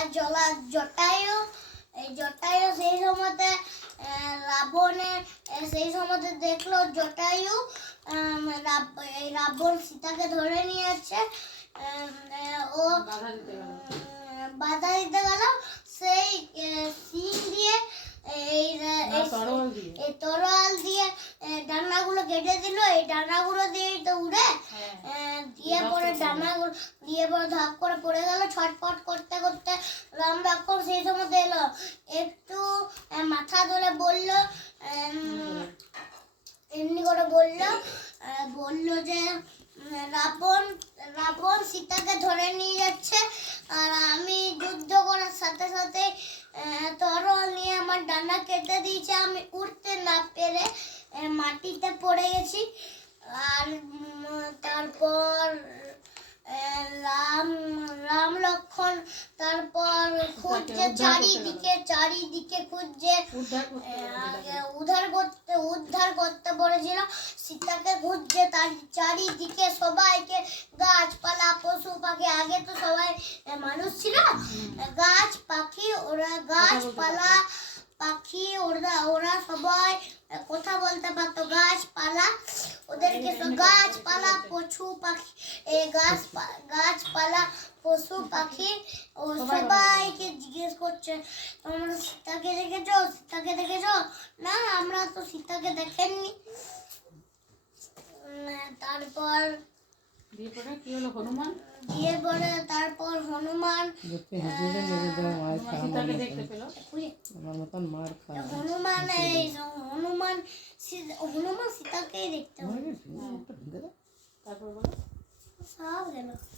আর জটায়ু সেই সময়তে রাবণের সেই সময়তে দেখলো জটায়ু এই রাবণ সীতাকে ধরে নিয়ে যাচ্ছে। ও বাধা দিতে গেল সেই সিং দিয়ে এই তরোয়াল দিয়ে ডানাগুলো কেটে দিল। এই ডানাগুলো দিয়ে তো উড়ে দিয়ে পরে ডানাগুলো দিয়ে পরে ধাপ করে পড়ে গেল। ছটপট করতে করতে রাম লক্ষ্মণ সেই সময় এলো, একটু মাথা ধরে বলল, এমনি করে বলল যে রাবণ সীতাকে ধরে নিয়ে যাচ্ছে আর আমি যুদ্ধ করার সাথে সাথে তরোয়াল নিয়ে আমার ডানা কেটে দিয়েছে। আমি উঠতে না পেরে মাটিতে পড়ে গেছি। আর তারপর রাম লক্ষ্মণ তারপর খুঁজছে চারিদিকে খুঁজছে, উদ্ধার করতে বলেছিল সীতাকে খুঁজছে তার চারিদিকে সবাইকে, গাছপালা পশু পাখি, আগে তো সবাই মানুষ ছিল, গাছ পাখি ওরা সবাই কথা বলতে পারতো, গাছপালা ওদেরকে গাছপালা পশু পাখি গাছপালা পশু পাখি ও সবাইকে জিজ্ঞেস করছে তোমরা সীতাকে দেখেছো? না, আমরা তো সীতাকে দেখেননি। তারপর তারপর হনুমান সীতাকেই দেখতে হবে। সব গেল।